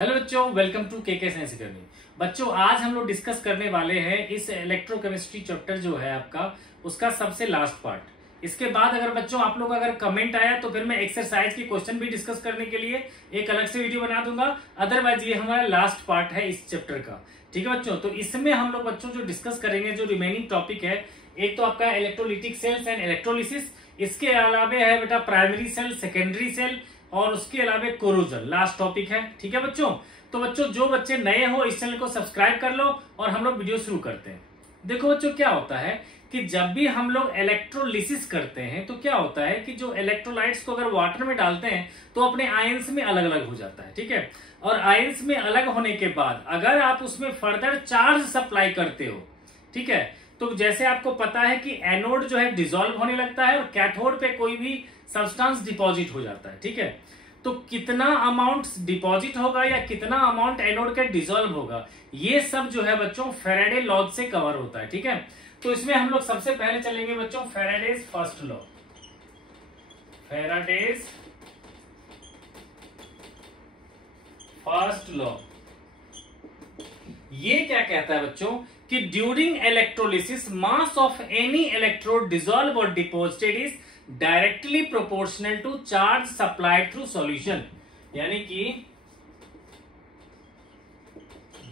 Hello बच्चों, welcome to के science academy. बच्चों, आज हम लोग डिस्कस करने वाले हैं इस इलेक्ट्रोकेमिस्ट्री चैप्टर जो है आपका, उसका सबसे लास्ट पार्ट। इसके बाद अगर बच्चों आप लोग अगर कमेंट आया तो फिर मैं एक्सरसाइज की क्वेश्चन भी डिस्कस करने के लिए एक अलग से वीडियो बना दूंगा। अदरवाइज ये हमारा लास्ट पार्ट है इस चैप्टर का। ठीक है बच्चों, तो इसमें हम लोग बच्चों जो डिस्कस करेंगे, जो रिमेनिंग टॉपिक है, एक तो आपका इलेक्ट्रोलिटिक सेल्स एंड इलेक्ट्रोलिसिस, इसके अलावा है बेटा प्राइमरी सेल, सेकेंडरी सेल, और उसके अलावा कोरोजन लास्ट टॉपिक है। ठीक है बच्चों, तो बच्चों जो बच्चे नए हो इस चैनल को सब्सक्राइब कर लो और हम लोग वीडियो शुरू करते हैं। देखो बच्चों, क्या होता है कि जब भी हम लोग इलेक्ट्रोलिसिस करते हैं तो क्या होता है कि जो इलेक्ट्रोलाइट्स को अगर वाटर में डालते हैं तो अपने आयंस में अलग अलग हो जाता है। ठीक है, और आयंस में अलग होने के बाद अगर आप उसमें फर्दर चार्ज सप्लाई करते हो, ठीक है, तो जैसे आपको पता है कि एनोड जो है डिसॉल्व होने लगता है और कैथोड पे कोई भी सब्सटेंस डिपॉजिट हो जाता है। ठीक है, तो कितना अमाउंट डिपॉजिट होगा या कितना अमाउंट एनोड का डिसॉल्व होगा, ये सब जो है बच्चों फैराडे लॉ से कवर होता है। ठीक है, तो इसमें हम लोग सबसे पहले चलेंगे बच्चों Faraday's first law. Faraday's first law ये क्या कहता है बच्चों कि during electrolysis mass of any electrode dissolve और deposited is directly proportional to charge supplied through solution. यानी कि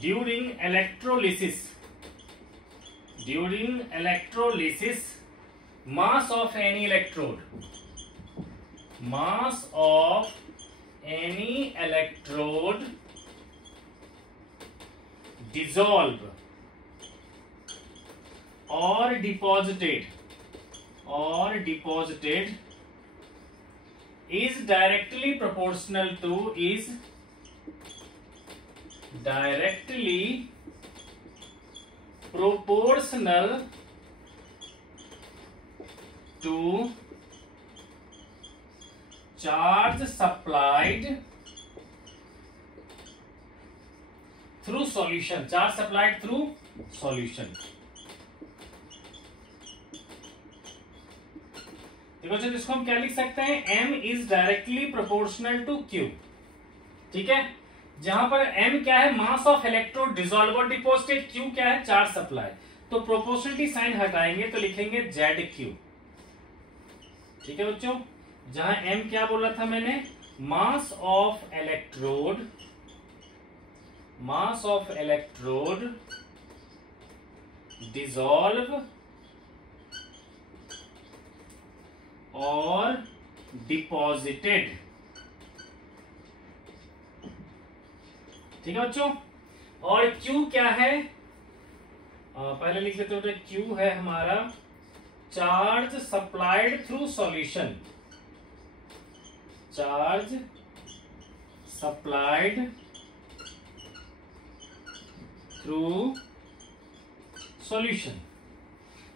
during electrolysis mass of any electrode dissolve or deposited is directly proportional to charge supplied through solution. Charge supplied through solution. देखो जब इसको हम क्या लिख सकते हैं, m is directly proportional to q। ठीक है, जहां पर m क्या है, मास ऑफ इलेक्ट्रोड डिसॉल्व और डिपॉजिटेड, q क्या है, चार्ज सप्लाई। तो प्रोपोर्शनलिटी साइन हटाएंगे तो लिखेंगे ZQ। ठीक है बच्चों, जहां m क्या बोला था मैंने, मास ऑफ इलेक्ट्रोड डिसॉल्व और डिपॉजिटेड। ठीक है बच्चों, और Q क्या है, पहले लिख लेते हो, Q है हमारा charge supplied through solution. Charge supplied through solution.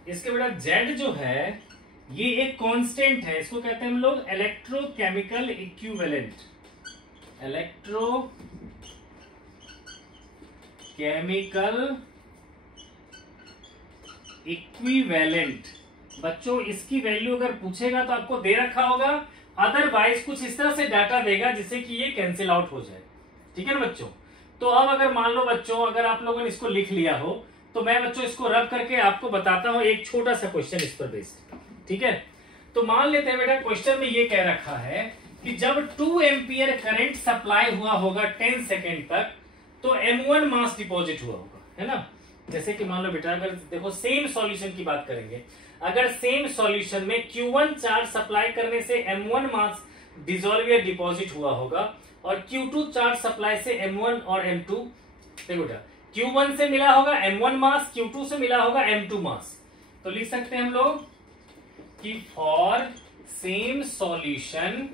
इसके बेटा Z जो है ये एक कांस्टेंट है, इसको कहते हैं हम लोग इलेक्ट्रोकेमिकल इक्विवेलेंट। बच्चों इसकी वैल्यू अगर पूछेगा तो आपको दे रखा होगा, अदरवाइज कुछ इस तरह से डाटा देगा जिससे कि ये कैंसिल आउट हो जाए। ठीक है ना बच्चों, तो अब अगर मान लो बच्चों अगर आप लोगों ने इसको लिख लिया हो तो मैं बच्चों इसको रब करके आपको बताता हूं एक छोटा सा क्वेश्चन इस पर बेस्ड। ठीक है, तो मान लेते हैं बेटा क्वेश्चन में ये कह रखा है कि जब 2 एम्पियर करंट सप्लाई हुआ होगा 10 सेकेंड तक तो M1 मास डिपॉजिट हुआ होगा, है ना। जैसे कि मान लो बेटा, अगर देखो सेम सॉल्यूशन की बात करेंगे, अगर सेम सॉल्यूशन में Q1 चार्ज सप्लाई करने से M1 मास डिसॉल्व या डिपॉजिट हुआ होगा और Q2 चार्ज सप्लाई से M1 और M2, देखो बेटा Q1 से मिला होगा M1 मास, Q2 से मिला होगा M2 मास, तो लिख सकते हैं हम लोग कि फॉर सेम सॉल्यूशन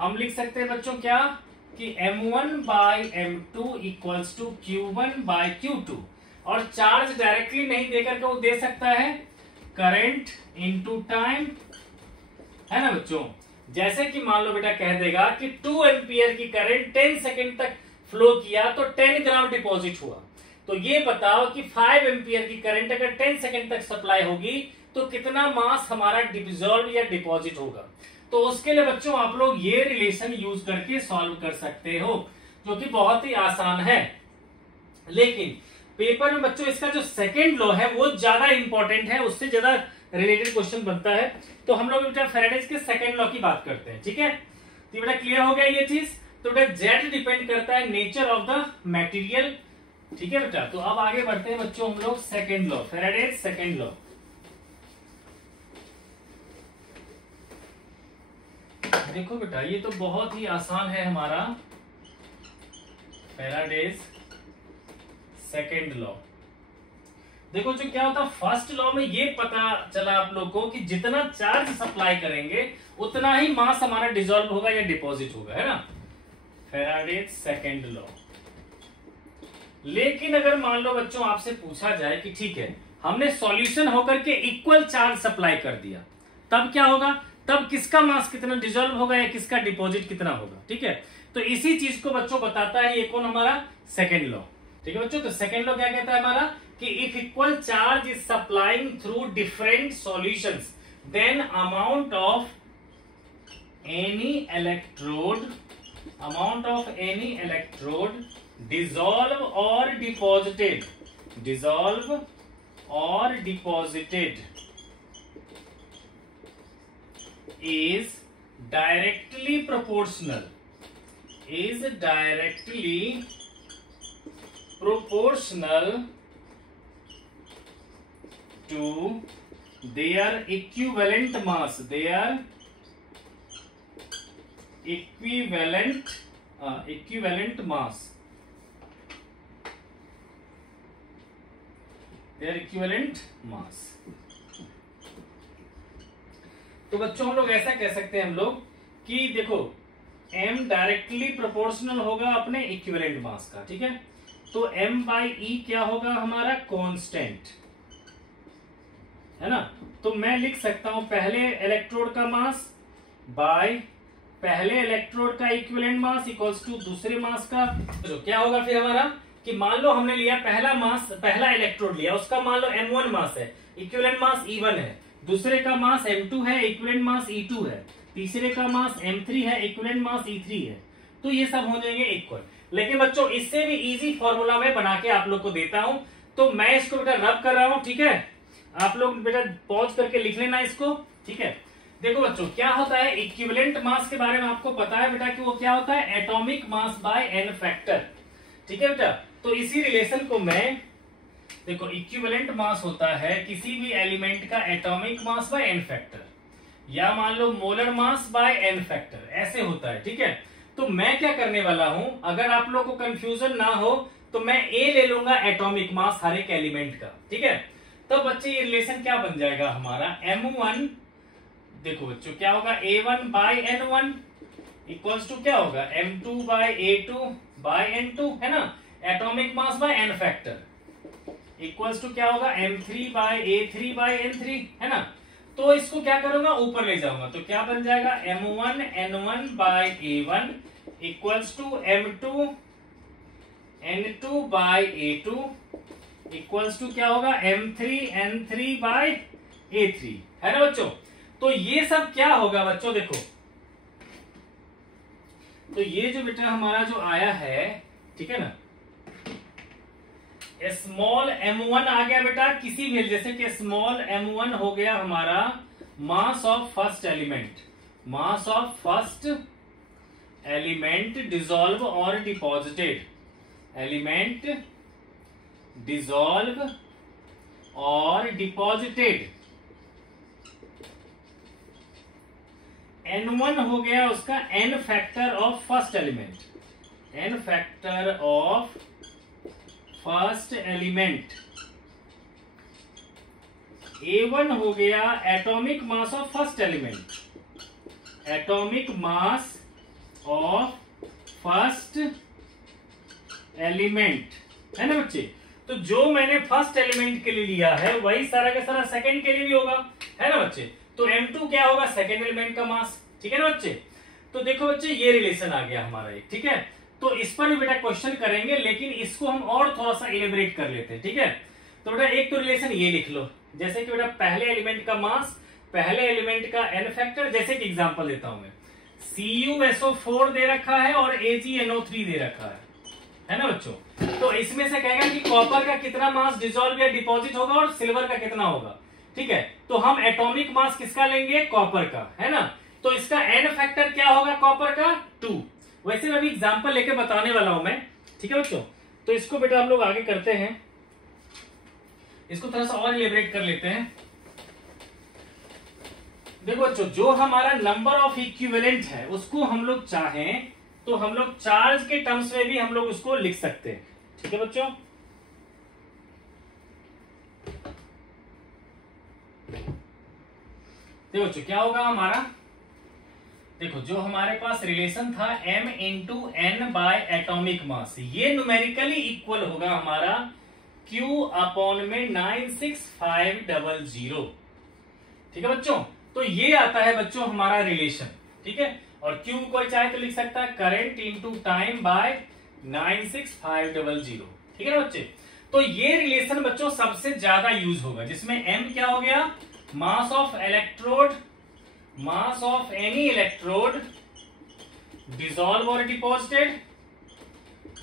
हम लिख सकते हैं बच्चों क्या, कि M1 by M2 equals to Q1 by Q2, और चार्ज डायरेक्टली नहीं देकर के वो दे सकता है करंट इनटू टाइम, है ना बच्चों। जैसे कि मान लो बेटा कह देगा कि 2 एम्पियर की करंट 10 सेकेंड तक फ्लो किया तो 10 ग्राम डिपॉजिट हुआ, तो ये बताओ कि 5 एम्पियर की करंट अगर 10 सेकेंड तक सप्लाई होगी तो कितना मास हमारा डिसॉल्व या डिपॉजिट होगा। तो उसके लिए बच्चों आप लोग ये रिलेशन यूज करके सॉल्व कर सकते हो। जो कि बहुत ही आसान है। लेकिन पेपर में बच्चों इसका जो सेकेंड लॉ है वो ज्यादा इंपॉर्टेंट है, उससे ज्यादा रिलेटेड क्वेश्चन बनता है। तो हम लोग बेटा फैराडेज के सेकेंड लॉ की बात करते हैं, ठीक है। तो बेटा क्लियर हो गया ये चीज। तो बेटा जेड डिपेंड करता है नेचर ऑफ द मटेरियल, ठीक है बेटा। तो अब आगे बढ़ते हैं बच्चों हम लोग second law, Faraday's second law. देखो बेटा ये तो बहुत ही आसान है हमारा फैराडेज सेकेंड लॉ। देखो जो क्या होता है फर्स्ट लॉ में ये पता चला आप लोग को कि जितना चार्ज सप्लाई करेंगे उतना ही मास हमारा डिसॉल्व होगा या डिपॉजिट होगा, है ना, फैराडेज सेकेंड लॉ। लेकिन अगर मान लो बच्चों आपसे पूछा जाए कि ठीक है हमने सॉल्यूशन होकर के इक्वल चार्ज सप्लाई कर दिया, तब क्या होगा, तब किसका मास कितना डिसॉल्व होगा या किसका डिपॉजिट कितना होगा, ठीक है। तो इसी चीज को बच्चों बताता है ये कौन, हमारा सेकेंड लॉ, ठीक है बच्चों। तो सेकेंड लॉ क्या कहता है हमारा कि if equal charge is supplying through different solutions then amount of any electrode dissolve or deposited is directly proportional to their equivalent mass, their equivalent mass। तो बच्चों हम लोग ऐसा कह सकते हैं हम लोग कि देखो m डायरेक्टली प्रोपोर्शनल होगा अपने इक्विवेलेंट मास का, ठीक है। तो m बाई ई क्या होगा हमारा कांस्टेंट, है ना। तो मैं लिख सकता हूं पहले इलेक्ट्रोड का मास बाय पहले इलेक्ट्रोड का इक्विवेलेंट मास इक्वल्स टू दूसरे मास का। तो क्या होगा फिर हमारा कि मान लो हमने लिया पहला इलेक्ट्रोड लिया, उसका मान लो m1 मास है, इक्विवेलेंट मास E1 है, दूसरे का मास M2 है, इक्विवेलेंट मास E2 है, तीसरे का मास M3 है, इक्विवेलेंट मास E3 है। तो ये सब हो जाएंगे इक्वल। लेकिन बच्चों इससे भी इजी फॉर्मूला मैं बना के आप लोग को देता हूं, तो मैं इसको बेटा रब कर रहा हूं, ठीक है। आप लोग बेटा पॉज करके लिख लेना इसको, ठीक है। देखो बच्चों क्या होता है इक्विवेलेंट मास के बारे में आपको पता है बेटा कि वो क्या होता है, atomic mass by n factor, ठीक है बेटा। तो इसी रिलेशन को मैं देखो इक्विवेलेंट मास होता है किसी भी एलिमेंट का atomic mass by n factor, या मान low molar mass by n factor, ऐसे होता है, ठीक है। तो मैं क्या करने वाला हूं, अगर आप लोग को कंफ्यूजन ना हो तो मैं a ले लूंगा एटॉमिक मास हर एक एलिमेंट का, ठीक है। तो बच्चे ये रिलेशन क्या बन जाएगा हमारा m1, देखो बच्चों क्या होगा a1 bye n1 equals to क्या होगा m2 bye a2 bye n2, है ना, atomic mass by n factor equals to क्या होगा m3 bye a3 bye n3, है ना। तो इसको क्या करूंगा ऊपर ले जाऊंगा, तो क्या बन जाएगा m1 n1 by a1 equals to m2 n2 by a2 equals to क्या होगा m3 n3 बाय a3, है ना बच्चों। तो ये सब क्या होगा बच्चों, देखो तो ये जो बेटा हमारा जो आया है, ठीक है ना, स्मॉल m1 आ गया बेटा किसी भी, जैसे कि स्मॉल m1 हो गया हमारा mass of first element dissolve और डिपॉजिटेड, n1 हो गया उसका n factor of first element, a1 हो गया atomic mass of first element, है ना बच्चे। तो जो मैंने फर्स्ट एलिमेंट के लिए लिया है वही सारा का सारा सेकंड के लिए भी होगा, है ना बच्चे। तो m2 क्या होगा सेकंड एलिमेंट का मास, ठीक है ना बच्चे। तो देखो बच्चे ये रिलेशन आ गया हमारा एक, ठीक है। तो इस पर भी बेटा क्वेश्चन करेंगे, लेकिन इसको हम और थोड़ा सा इलेबरेट कर लेते हैं, ठीक है। तो बेटा एक तो रिलेशन ये लिख लो, जैसे कि बेटा पहले एलिमेंट का मास पहले एलिमेंट का n फैक्टर, जैसे कि एग्जांपल देता हूं मैं, CuSO4 दे रखा है और AgNO3 दे रखा है ना बच्चों। तो इसमें से कहेगा कि कॉपर का कितना मास डिसॉल्व या डिपॉजिट होगा और सिल्वर का कितना होगा। ठीक है, तो हम एटॉमिक मास किसका लेंगे, कॉपर का, है ना। तो इसका एन फैक्टर क्या होगा कॉपर का, 2। वैसे मैं अभी एग्जांपल लेके बताने वाला हूं मैं, ठीक है बच्चों। तो इसको बेटा हम लोग आगे करते हैं, इसको थोड़ा सा और इलेबरेट कर लेते हैं। देखो बच्चों, जो हमारा नंबर ऑफ इक्विवेलेंट है उसको हम लोग चाहें तो हम लोग चार्ज के टर्म्स में भी हम लोग उसको लिख सकते हैं। ठीक है बच्चों, देखो बच्चों क्या होगा हमारा, देखो जो हमारे पास रिलेशन था m into n by atomic mass, ये न्यूमेरिकली इक्वल होगा हमारा q अपॉन में 96500। ठीक है बच्चों, तो ये आता है बच्चों हमारा रिलेशन। ठीक है, और q कोई चाहे तो लिख सकता है करंट इंटू टाइम बाय 96500। ठीक है ना बच्चे, तो ये रिलेशन बच्चों सबसे ज्यादा यूज होगा, जिसमें m क्या हो गया, mass of electrode, mass of any electrode dissolve और डिपॉजिटेड,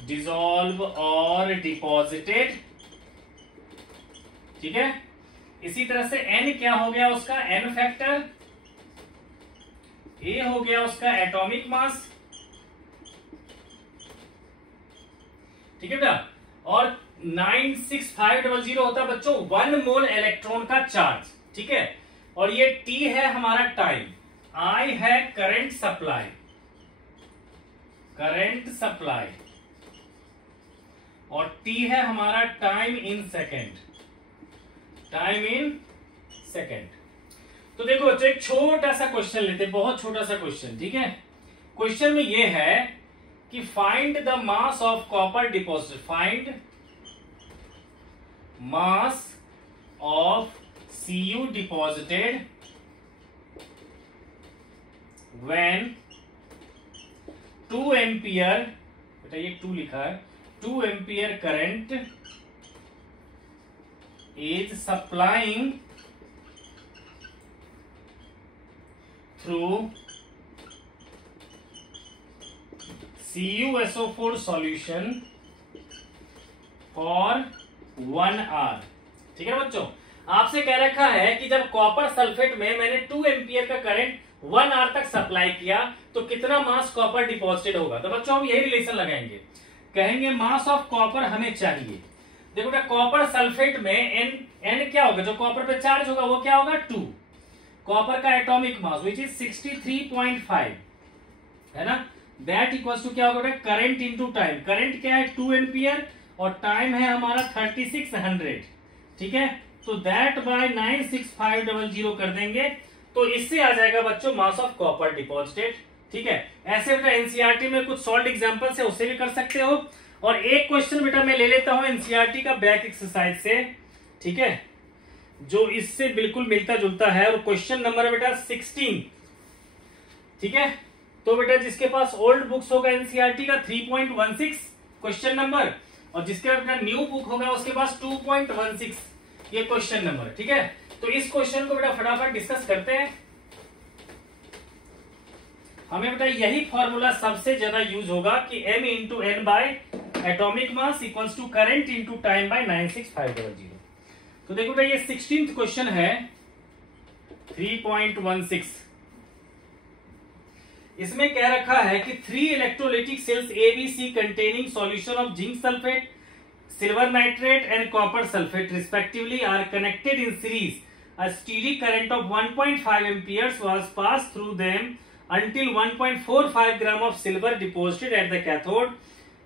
डिसॉल्व और डिपॉजिटेड। ठीक है, इसी तरह से n क्या हो गया उसका, n फैक्टर, a हो गया उसका एटॉमिक मास। ठीक है बेटा, और 96500 होता है बच्चों 1 मोल इलेक्ट्रॉन का चार्ज। ठीक है, और ये t है हमारा टाइम, I है करंट सप्लाई, करंट सप्लाई, और t है हमारा time in second, time in second. तो देखो बच्चों एक छोटा सा क्वेश्चन लेते हैं, बहुत छोटा सा क्वेश्चन। ठीक है, क्वेश्चन में ये है कि find the mass of copper deposit, find mass of Cu deposited when 2 ampere, बेटा ये 2 लिखा है, 2 ampere current is supplying through CuSO4 solution for 1 hour। ठीक है बच्चों, आपसे कह रखा है कि जब कॉपर सल्फेट में मैंने 2 एम्पियर का करंट 1 आवर तक सप्लाई किया तो कितना मास कॉपर डिपॉजिटेड होगा। तो बच्चों हम यही रिलेशन लगाएंगे, कहेंगे मास ऑफ कॉपर हमें चाहिए। देखो बेटा कॉपर सल्फेट में एन क्या होगा, जो कॉपर पे चार्ज होगा वो क्या होगा 2, कॉपर का एटॉमिक मास विच इज 63.5 है ना, दैट इक्वल्स टू क्या होगा बेटा करंट इंटू टाइम। करंट क्या है 2 एम्पियर और टाइम है हमारा 3600। ठीक है, तो दैट बाय 96500 कर देंगे तो इससे आ जाएगा बच्चों मास ऑफ कॉपर डिपॉजिटेड। ठीक है, ऐसे बेटा एनसीईआरटी में कुछ सॉल्व एग्जांपल्स है उससे भी कर सकते हो। और एक क्वेश्चन बेटा मैं ले लेता हूं एनसीईआरटी का बैक एक्सरसाइज से, ठीक है, जो इससे बिल्कुल मिलता जुलता है, और क्वेश्चन नंबर बेटा 16। ठीक है, तो बेटा जिसके पास ओल्ड बुक्स होगा एनसीईआरटी का 3.16 क्वेश्चन नंबर, और जिसके बेटा न्यू बुक होगा उसके पास 2.16 ये क्वेश्चन नंबर। ठीक है, तो इस क्वेश्चन को बेटा फटाफट डिस्कस करते हैं। हमें बेटा यही फॉर्मूला सबसे ज्यादा यूज होगा कि m into n by atomic mass equals to current into time by 96500। तो देखो बेटा ये 16th क्वेश्चन है 3.16। इसमें कह रखा है कि 3 electrolytic cells ABC containing solution of zinc sulphate, silver nitrate and copper sulfate respectively are connected in series. A steady current of 1.5 amperes was passed through them until 1.45 gram of silver deposited at the cathode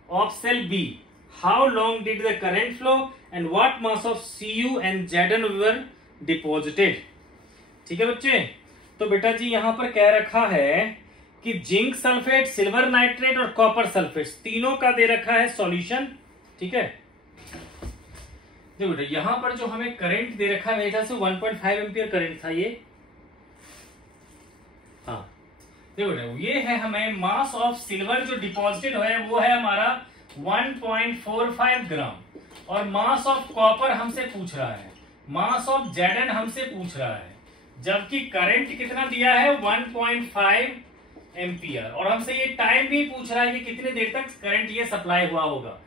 of cell B. How long did the current flow and what mass of Cu and Zn were deposited? ठीक है बच्चे, तो बेटा जी यहाँ पर कह रखा है कि जिंक सल्फेट, सिल्वर नाइट्रेट और कॉपर सल्फेट तीनों का दे रखा है सॉल्यूशन। ठीक है, देखो बेटा यहां पर जो हमें करंट दे रखा है मेरे ख्याल से 1.5 एम्पियर करंट था ये। हाँ देखो बेटा ये है हमें मास ऑफ सिल्वर जो डिपॉजिटेड है वो है हमारा 1.45 ग्राम, और मास ऑफ कॉपर हमसे पूछ रहा है, मास ऑफ Zn हमसे पूछ रहा है, जबकि करंट कितना दिया है 1.5 एम्पियर, और हमसे ये टाइम भी पूछ रहा है कि कितने देर तक करंट ये सप्लाई हुआ होगा।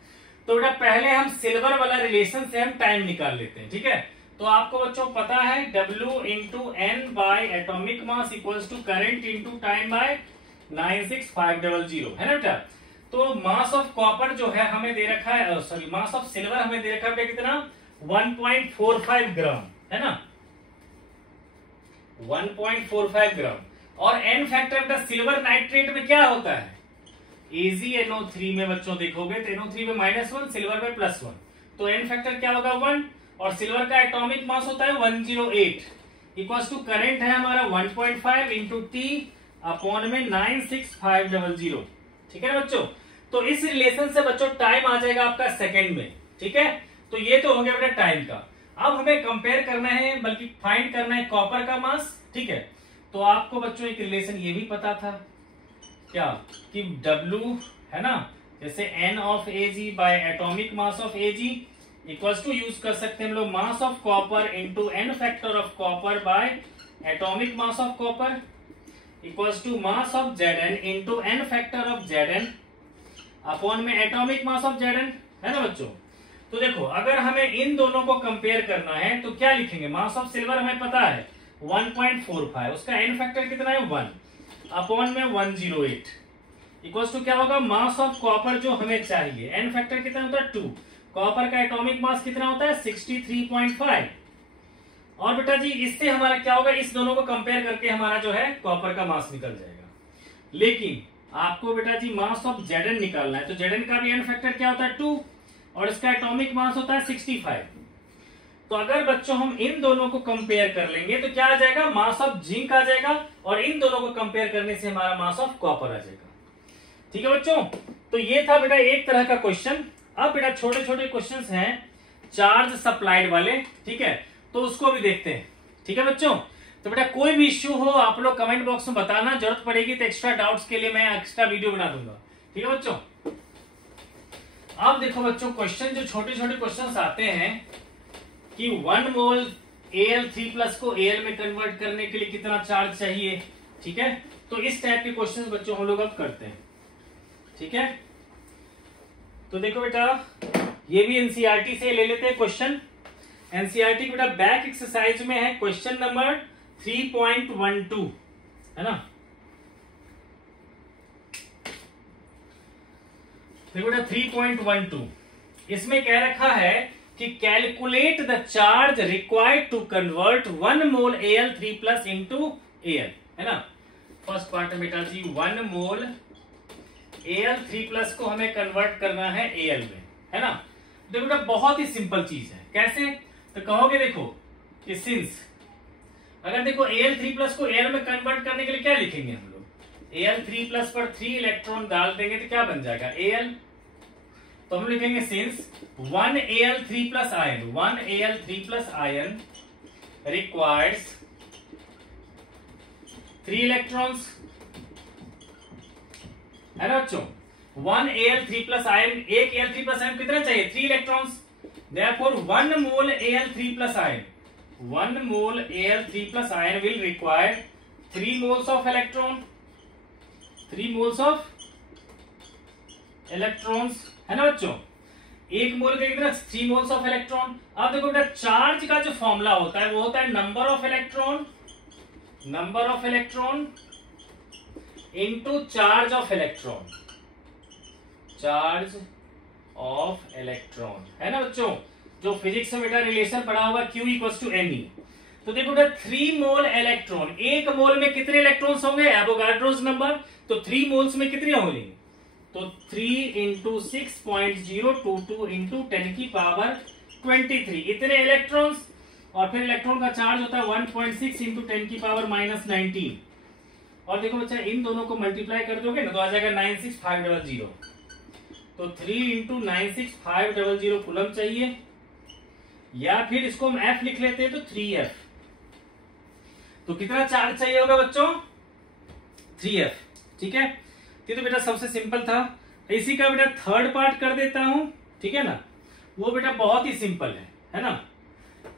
तो बेटा पहले हम सिल्वर वाला रिलेशन से हम टाइम निकाल लेते हैं, ठीक है। तो आपको बच्चों पता है W into n by atomic mass equals to current into time by 96500, है ना बेटा। तो मास ऑफ कॉपर जो है हमें दे रखा है, सॉरी मास ऑफ सिल्वर हमें दे रखा है कितना, 1.45 ग्राम, है ना, 1.45 ग्राम। और एन फैक्टर बेटा सिल्वर नाइट्रेट में क्या होता है, AgNO3 में बच्चों देखोगे तो NO3 में -1, सिल्वर में +1, तो एन फैक्टर क्या होगा 1, और सिल्वर का एटॉमिक मास होता है 108, इक्वल्स टू करंट है हमारा 1.5 इंटू T अपॉन में 96500, ठीक है बच्चों। तो इस रिलेशन से बच्चों टाइम आ जाएगा आपका सेकंड में, ठीक है। तो ये तो हो गया बेटा टाइम का। अब हमें कंपेयर करना है, बल्कि फाइंड करना है कॉपर का मास, ठीक है। तो आपको बच्चों एक रिलेशन ये भी पता था क्या, कि W है ना, जैसे N of Ag by atomic mass of Ag equals to use कर सकते हैं हम लोग mass of copper into n factor of copper by atomic mass of copper equals to mass of Zn into n factor of Zn upon में atomic mass of Zn, है ना बच्चों। तो देखो अगर हमें इन दोनों को कंपेयर करना है तो क्या लिखेंगे, मास ऑफ सिल्वर हमें पता है 1.45, उसका एन फैक्टर कितना है 1 अपॉन में 108 इक्वल्स टू क्या होगा, मास ऑफ कॉपर जो हमें चाहिए, एन फैक्टर कितना होता है 2, कॉपर का एटॉमिक मास कितना होता है 63.5। और बेटा जी इससे हमारा क्या होगा, इस दोनों को कंपेयर करके हमारा जो है कॉपर का मास निकल जाएगा। लेकिन आपको बेटा जी मास ऑफ Zn निकालना है, तो Zn का भी एन फैक्टर क्या होता है 2 और इसका एटॉमिक मास होता है 65। तो अगर बच्चों हम इन दोनों को कंपेयर कर लेंगे तो क्या आ जाएगा, मास ऑफ जिंक आ जाएगा, और इन दोनों को कंपेयर करने से हमारा मास ऑफ कॉपर आ जाएगा, ठीक है बच्चों। तो ये था बेटा एक तरह का क्वेश्चन। अब बेटा छोटे छोटे क्वेश्चंस हैं चार्ज सप्लाइड वाले, ठीक है, तो उसको भी देखते हैं, ठीक है बच्चों। तो बेटा कोई भी इश्यू हो आप लोग कमेंट बॉक्स में बताना, जरूरत पड़ेगी तो एक्स्ट्रा डाउट्स के लिए मैं एक्स्ट्रा वीडियो बना दूंगा, ठीक है बच्चों। अब देखो बच्चों क्वेश्चन जो छोटे छोटे क्वेश्चंस आते हैं कि 1 मोल Al3+ को Al में कन्वर्ट करने के लिए कितना चार्ज चाहिए, ठीक है। तो इस टाइप के क्वेश्चंस बच्चों हम लोग अब करते हैं, ठीक है। तो देखो बेटा ये भी एनसीईआरटी से ले लेते हैं क्वेश्चन। एनसीईआरटी बेटा बैक एक्सरसाइज में है क्वेश्चन नंबर 3.12, है ना। देखो बेटा 3.12 इसमें कह रखा है कि calculate the charge required to convert 1 mole Al3+ into Al, है ना। फर्स्ट पार्ट है बेटा जी 1 मोल Al3+ को हमें कन्वर्ट करना है Al में, है ना। देखो बेटा बहुत ही सिंपल चीज है, कैसे, तो कहोगे देखो कि सिंस अगर देखो Al3+ को Al में कन्वर्ट करने के लिए क्या लिखेंगे हम लोग, Al3+ पर 3 इलेक्ट्रॉन डाल देंगे तो क्या बन जाएगा Al, तो हम लिखेंगे since 1 Al3+ ion, 1 Al3+ ion requires 3 electrons, है ना बच्चों। 1 Al3+ आयन, एक Al3+ आयन कितना चाहिए 3 electrons, therefore 1 mole Al3+ ion, 1 mole Al3+ ion will require 3 moles of electron, 3 moles of electrons, है ना बच्चों। एक मोल का कितना 3 moles of electron। अब देखो बेटा चार्ज का जो फॉर्मूला होता है वो होता है number of electron into charge of electron, charge of electron, है ना बच्चों। जो फिजिक्स में बेटा रिलेशन पढ़ा होगा Q इक्वल्स टू Ne। तो देखो बेटा 3 मोल इलेक्ट्रॉन, एक मोल में कितने इलेक्ट्रॉन्स होंगे, एवोगाड्रोस नंबर, तो 3 मोल्स में कितने होंगे, तो 3 इंटू 6.022 इंटू 10 की पावर 23 इतने इलेक्ट्रॉन्स, और फिर इलेक्ट्रॉन का चार्ज होता है 1.6 इंटू 10 की पावर -19। और देखो बच्चा इन दोनों को मल्टीप्लाई कर दोगे ना तो आ जाएगा 96500, तो 3 इंटू 96500 कूलम चाहिए, या फिर इसको हम F लिख लेते हैं तो 3F। तो कितना चार्ज चाहिए होगा बच्चों 3F, ठीक है। ये तो बेटा सबसे सिंपल था। इसी का बेटा थर्ड पार्ट कर देता हूं, ठीक है ना, वो बेटा बहुत ही सिंपल है ना।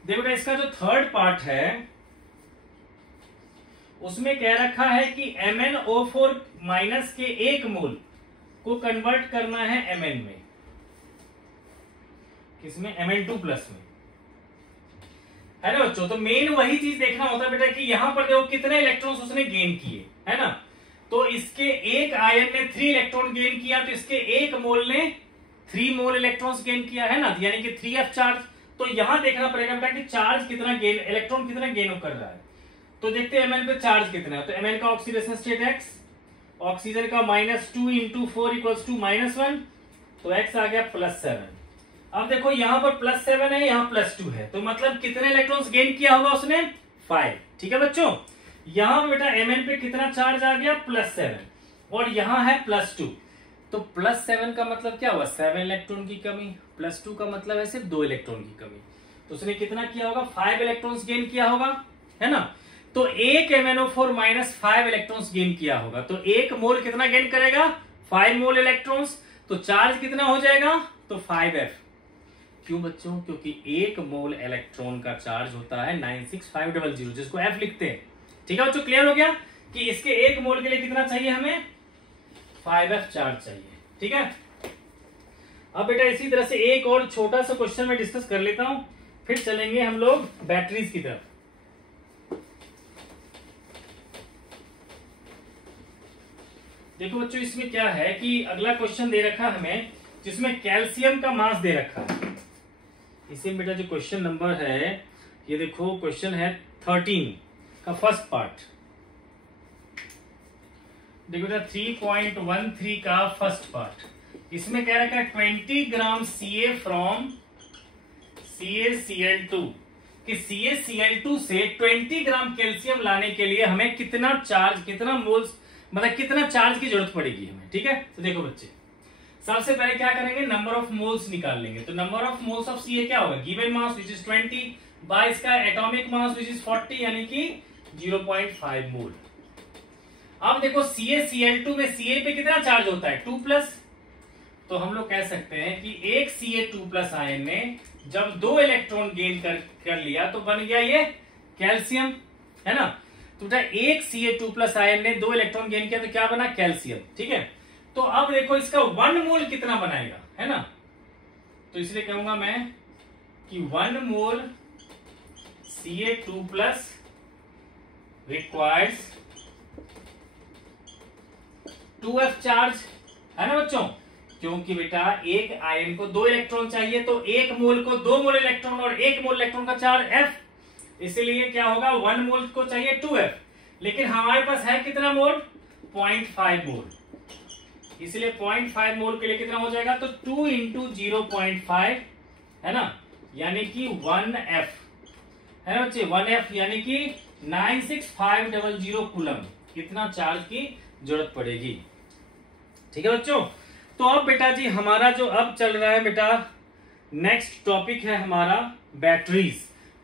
देखो बेटा इसका जो थर्ड पार्ट है उसमें कह रखा है कि MnO4 माइनस के 1 मोल को कन्वर्ट करना है Mn में, किसमें, Mn2 प्लस में, है ना बच्चों। तो मेन वही चीज देखना होता है बेटा कि यहां पर देखो कितने इलेक्ट्रॉन्स उसने गेन किए, है ना। तो इसके एक आयन ने 3 इलेक्ट्रॉन गेन किया, तो इसके 1 मोल ने 3 मोल इलेक्ट्रॉन्स गेन किया, है ना, यानी कि 3f चार्ज। तो यहां देखना पड़ेगा बेटा कि चार्ज कितना गेन, इलेक्ट्रॉन कितना गेन कर रहा है। तो देखते हैं Mn पे चार्ज कितना है। तो Mn का ऑक्सीडेशन स्टेट x, ऑक्सीजन का -2 × 4 = -1, तो x आ गया +7। अब देखो यहां पर +7 है, यहां +2 है, तो मतलब कितने इलेक्ट्रॉन्स गेन किया होगा उसने, 5। ठीक है बच्चों, यहां बेटा Mn पे कितना चार्ज आ गया, +7, और यहां है +2। तो +7 का मतलब क्या हुआ, 7 इलेक्ट्रॉन की कमी, +2 का मतलब है सिर्फ 2 इलेक्ट्रॉन की कमी। तो उसने कितना किया होगा, 5 इलेक्ट्रॉन्स गेन किया होगा, है ना। तो 1 MnO4 माइनस 5 इलेक्ट्रॉन्स गेन किया होगा, तो 1 मोल कितना गेन करेगा, 5 मोल इलेक्ट्रॉन्स। तो चार्ज कितना हो जाएगा, तो 5f। क्यों बच्चों, क्योंकि 1 मोल इलेक्ट्रॉन का चार्ज होता है 96500, जिसको f लिखते हैं। ठीक है बच्चों, क्लियर हो गया कि इसके 1 मोल के लिए कितना चाहिए हमें, 5f चार्ज चाहिए। ठीक है, अब बेटा इसी तरह से एक और छोटा सा क्वेश्चन मैं डिस्कस कर लेता हूं, फिर चलेंगे हम लोग बैटरीज की तरफ। देखो बच्चों, इसमें क्या है कि अगला क्वेश्चन दे रखा हमें, जिसमें कैल्शियम का मास दे रखा है। इसमें बेटा जो क्वेश्चन नंबर है, ये देखो क्वेश्चन है 13 का फर्स्ट पार्ट। देखो बेटा 3.13 का फर्स्ट पार्ट, इसमें कह रखा है 20 ग्राम Ca फ्रॉम CaCl2, कि CaCl2 से 20 ग्राम कैल्शियम लाने के लिए हमें कितना चार्ज, कितना मोल्स, मतलब कितना चार्ज की जरूरत पड़ेगी हमें। ठीक है, तो देखो बच्चे, सबसे पहले क्या करेंगे, नंबर ऑफ मोल्स निकाल लेंगे। तो number of moles of Ca क्या होगा, given mass which is 20 by इसका एटॉमिक मास विच इज 40, यानी कि 0.5 मोल। अब देखो CaCl2 में Ca पे कितना चार्ज होता है, 2+। तो हम लोग कह सकते हैं कि एक Ca2+ आयन ने जब 2 इलेक्ट्रॉन गेन कर लिया तो बन गया ये कैल्शियम, है ना। तो बेटा एक Ca2+ आयन ने 2 इलेक्ट्रॉन गेन किया तो क्या बना, कैल्शियम। ठीक है, तो अब देखो इसका 1 मोल कितना बनाएगा, है ना। तो इसलिए कहूंगा मैं कि 1 मोल Ca2+ रिक्वायर्स 2f चार्ज, है ना बच्चों। क्योंकि बेटा एक आयन को 2 इलेक्ट्रॉन चाहिए, तो 1 मोल को 2 मोल इलेक्ट्रॉन और 1 मोल इलेक्ट्रॉन का चार्ज f, इसलिए क्या होगा, 1 मोल को चाहिए 2f, लेकिन हमारे पास है कितना मोल, 0.5 मोल, इसलिए 0.5 मोल के लिए कितना हो जाएगा, तो 2 × 0.5, है ना, यानी कि 1f, है ना बच्चे, 1f यानी कि 96500 कूलम, इतना चार्ज की जरूरत पड़ेगी। ठीक है बच्चों, तो अब बेटा जी हमारा जो अब चल रहा है बेटा, नेक्स्ट टॉपिक है हमारा बैटरीज।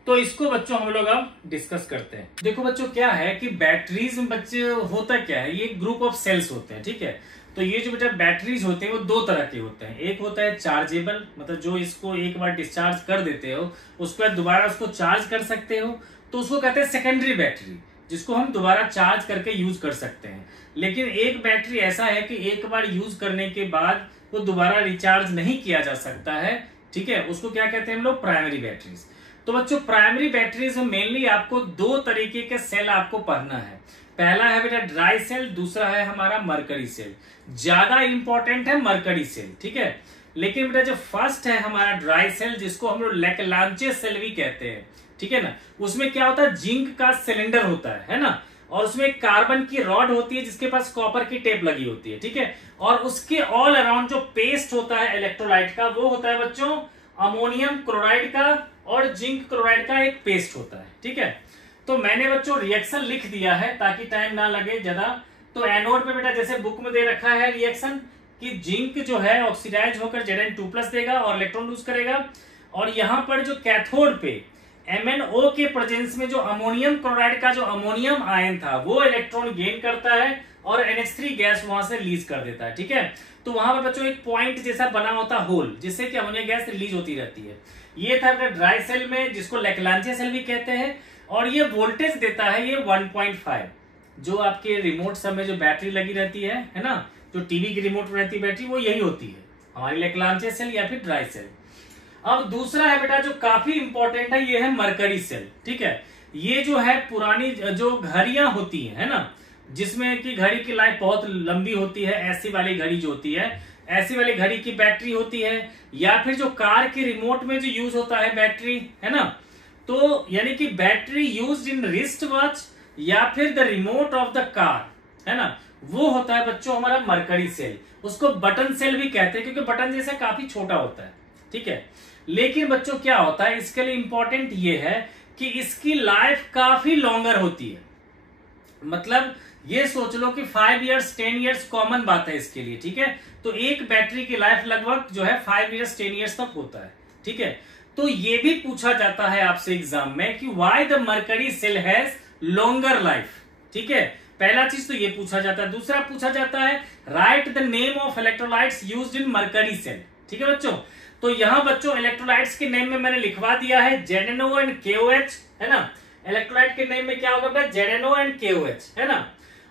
तो इसको बच्चों हम लोग अब डिस्कस करते हैं। देखो बच्चों, क्या है कि बैटरीज में बच्चे होता क्या है, ये ग्रुप ऑफ सेल्स होते हैं। ठीक है, तो ये जो बेटा बैटरीज होते हैं वो 2 तरह के होते हैं। एक होता है चार्जेबल, मतलब जो इसको एक बार डिस्चार्ज कर देते हो उसके बाद दोबारा उसको चार्ज कर सकते हो, तो उसको कहते हैं सेकेंडरी बैटरी, जिसको हम दोबारा चार्ज करके यूज कर सकते हैं। लेकिन एक बैटरी ऐसा है कि एक बार यूज करने के बाद वो दोबारा रिचार्ज नहीं किया जा सकता है। ठीक है, उसको क्या कहते हैं हम लोग, प्राइमरी बैटरीज। तो बच्चों प्राइमरी बैटरीज में मेनली आपको 2 तरीके के सेल आपको पढ़ना है। पहला है बेटा ड्राई सेल, दूसरा है हमारा मरकरी सेल। ज्यादा इंपॉर्टेंट है मरकरी सेल। ठीक है, लेकिन बेटा जो फर्स्ट है हमारा ड्राई सेल, जिसको हम लोग लैग्रांजे सेल भी कहते हैं। ठीक है ना, उसमें क्या होता है, जिंक का सिलेंडर होता है ना, और उसमें कार्बन की रॉड होती है जिसके पास कॉपर की टेप लगी होती है। ठीक है, और उसके ऑल अराउंड जो पेस्ट होता है इलेक्ट्रोलाइट का, वो होता है बच्चों अमोनियम क्लोराइड का और जिंक क्लोराइड का एक पेस्ट होता है। ठीक है, तो मैंने बच्चों रिएक्शन लिख दिया है ताकि टाइम ना लगे ज्यादा। तो एनोड पे बेटा जैसे बुक में दे रखा है रिएक्शन कि जिंक जो है ऑक्सीडाइज होकर Zn2+ देगा और इलेक्ट्रॉन लूज करेगा, और यहां पर जो कैथोड पे MnO के प्रेजेंस में जो अमोनियम क्लोराइड का जो अमोनियम आयन था वो इलेक्ट्रॉन गेन करता है और NH3 गैस वहां से रिलीज कर देता है। ठीक है, तो वहां पर बच्चों एक पॉइंट जैसा बना होता होल, जिससे कि अमोनिया गैस रिलीज होती रहती है। ये था ड्राई सेल में, जिसको लैग्रांजे सेल भी कहते हैं, और ये वोल्टेज देता है ये 1.5। जो आपके रिमोट सब में जो बैटरी लगी रहती है ना, जो टीवी की रिमोट में रहती है बैटरी, वो यही होती है हमारे लिए क्लांचे सेल या फिर ड्राई सेल। अब दूसरा है बेटा जो काफी इंपॉर्टेंट है, ये है मरकरी सेल। ठीक है, ये जो है पुरानी जो घड़ियां होती है ना, जिसमें कि घड़ी की लाइफ बहुत लंबी होती है, ऐसी वाली घड़ी जो होती है, ऐसी वाली घड़ी की बैटरी होती है, या फिर जो कार के रिमोट में जो यूज होता है बैटरी, है ना, तो यानी कि battery used in wrist watch या फिर the remote of the car, है ना, वो होता है बच्चों हमारा मरकरी सेल। उसको बटन सेल भी कहते हैं क्योंकि बटन जैसे काफी छोटा होता है। ठीक है, लेकिन बच्चों क्या होता है, इसके लिए इंपॉर्टेंट ये है कि इसकी लाइफ काफी लॉन्गर होती है। मतलब ये सोच लो कि 5 इयर्स 10 इयर्स कॉमन बात है इसके लिए। ठीक है, तो एक बैटरी की लाइफ लगभग जो है 5 इयर्स 10 इयर्स तक होता है। ठीक है, तो ये भी पूछा जाता है आपसे एग्जाम में कि why the mercury cell has longer life. ठीक है, पहला चीज तो ये पूछा जाता है। दूसरा पूछा जाता है write the name of electrolytes used in mercury cell. ठीक है बच्चों, तो यहां बच्चों इलेक्ट्रोलाइट्स के नेम में मैंने लिखवा दिया है ZnO एंड KOH, है ना। इलेक्ट्रोलाइट के नेम में क्या होगा ZnO एंड KOH, है ना।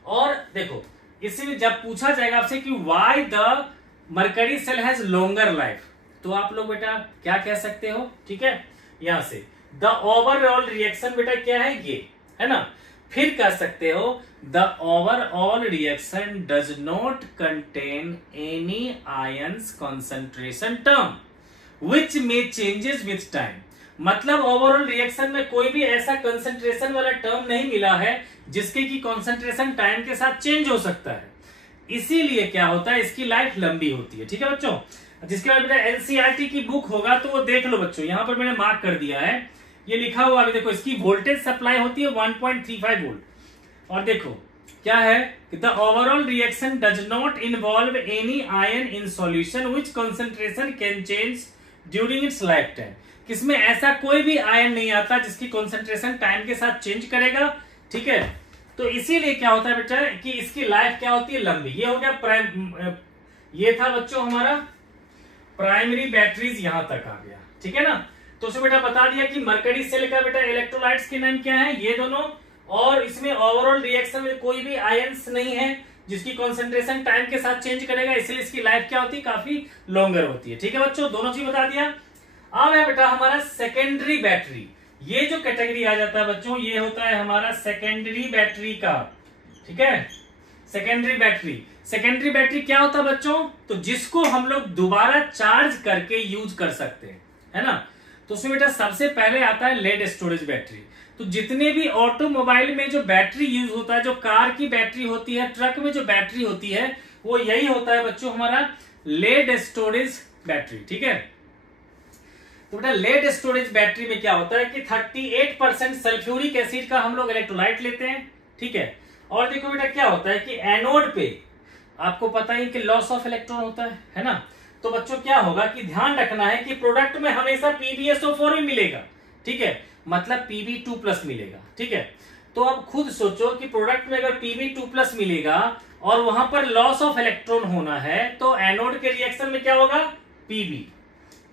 और देखो इसमें जब पूछा जाएगा आपसे कि why the mercury cell has longer life, तो आप लोग बेटा क्या कह सकते हो। ठीक है, यहां से द ओवरऑल रिएक्शन बेटा क्या है ये, है ना। फिर कह सकते हो the overall reaction does not contain any ions concentration term which may changes with time. मतलब ओवरऑल रिएक्शन में कोई भी ऐसा कंसेंट्रेशन वाला टर्म नहीं मिला है जिसके की कंसेंट्रेशन टाइम के साथ चेंज हो सकता है, इसीलिए क्या होता है इसकी लाइफ लंबी होती है। ठीक है बच्चों, जिसके बाद बेटा एनसीईआरटी की बुक होगा तो वो देख लो बच्चों, यहां पर मैंने मार्क कर दिया है, ये लिखा हुआ अभी देखो, इसकी वोल्टेज सप्लाई होती है 1.35 वोल्ट। और देखो क्या है कि the overall reaction does not involve any ion in solution which concentration can change during its life time. किसमें ऐसा कोई भी आयन नहीं आता जिसकी कंसंट्रेशन टाइम के साथ चेंज करेगा। ठीक है, तो इसीलिए क्या होता है बेटा कि इसकी लाइफ क्या होती है लंबी। ये हो गया ये था बच्चों हमारा प्राइमरी बैटरीज, यहां तक आ गया। ठीक है ना, तो उसमें बेटा बता दिया कि मरकरी सेल का बेटा इलेक्ट्रोलाइट्स के नाम क्या है, ये दोनों, और इसमें ओवरऑल रिएक्शन में कोई भी आयंस नहीं है जिसकी कंसंट्रेशन टाइम के साथ चेंज करेगा, इसलिए इसकी लाइफ क्या होती है काफी लॉन्गर होती है। ठीक है बच्चों, दोनों चीज बता दिया। अब है बेटा हमारा सेकेंडरी बैटरी, ये जो कैटेगरी आ जाता है बच्चों ये होता है हमारा सेकेंडरी बैटरी का। ठीक है, सेकेंडरी बैटरी, सेकेंडरी बैटरी क्या होता है बच्चों, तो जिसको हम लोग दोबारा चार्ज करके यूज कर सकते हैं, है ना। तो उसमें बेटा सबसे पहले आता है लेड स्टोरेज बैटरी। तो जितने भी ऑटोमोबाइल में जो बैटरी यूज होता है, जो कार की बैटरी होती है, ट्रक में जो बैटरी होती है, वो यही होता है बच्चों हमारा लेड स्टोरेज बैटरी। ठीक है, तो बेटा लेड स्टोरेज बैटरी में क्या होता है कि 38% सल्फ्यूरिक एसिड का हम लोग इलेक्ट्रोलाइट लेते हैं। ठीक है, और देखो बेटा क्या होता है कि एनोड पे आपको पता ही कि लॉस ऑफ इलेक्ट्रॉन होता है ना। तो बच्चों क्या होगा कि ध्यान रखना है कि प्रोडक्ट में हमेशा PbSO4 ही मिलेगा। ठीक है, मतलब Pb2+ मिलेगा। ठीक है, तो अब खुद सोचो कि प्रोडक्ट में अगर Pb2+ मिलेगा और वहां पर लॉस ऑफ इलेक्ट्रॉन होना है तो एनोड के रिएक्शन में क्या होगा Pb।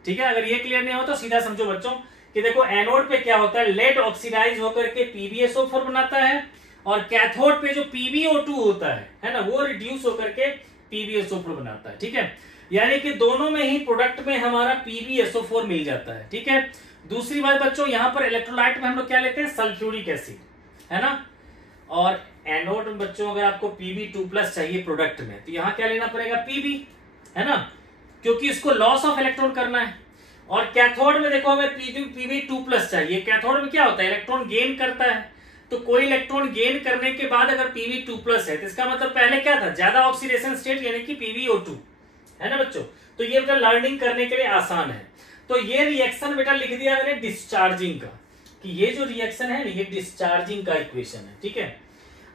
ठीक है, अगर ये क्लियर नहीं हो तो सीधा समझो बच्चों कि देखो एनोड पे क्या होता है, लेड ऑक्सीडाइज होकर के PbSO4 बनाता है, और कैथोड पे जो PbO2 होता है ना, वो रिड्यूस होकर के PbSO4 बनाता है। ठीक है, यानी कि दोनों में ही प्रोडक्ट में हमारा PbSO4 मिल जाता है। ठीक है, दूसरी बात बच्चों यहाँ पर इलेक्ट्रोलाइट में हम लोग क्या लेते हैं सल्फ्यूरिक एसिड, है ना। और एनोड में बच्चों अगर आपको Pb2+ चाहिए प्रोडक्ट में तो यहाँ क्या लेना पड़ेगा Pb, है ना, क्योंकि इसको लॉस ऑफ इलेक्ट्रॉन करना है। और कैथोड में देखो हमें Pb2+ चाहिए। कैथोड में क्या होता है इलेक्ट्रॉन गेन करता है, तो कोई इलेक्ट्रॉन गेन करने के बाद अगर Pb2+ है तो इसका मतलब पहले क्या था ज्यादा ऑक्सीडेशन स्टेट यानी कि PbO2, है ना बच्चों। तो ये बेटा लर्निंग करने के लिए आसान है। तो ये रिएक्शन बेटा लिख दिया मैंने डिस्चार्जिंग का, कि ये जो रिएक्शन है ये डिस्चार्जिंग का इक्वेशन है। ठीक है,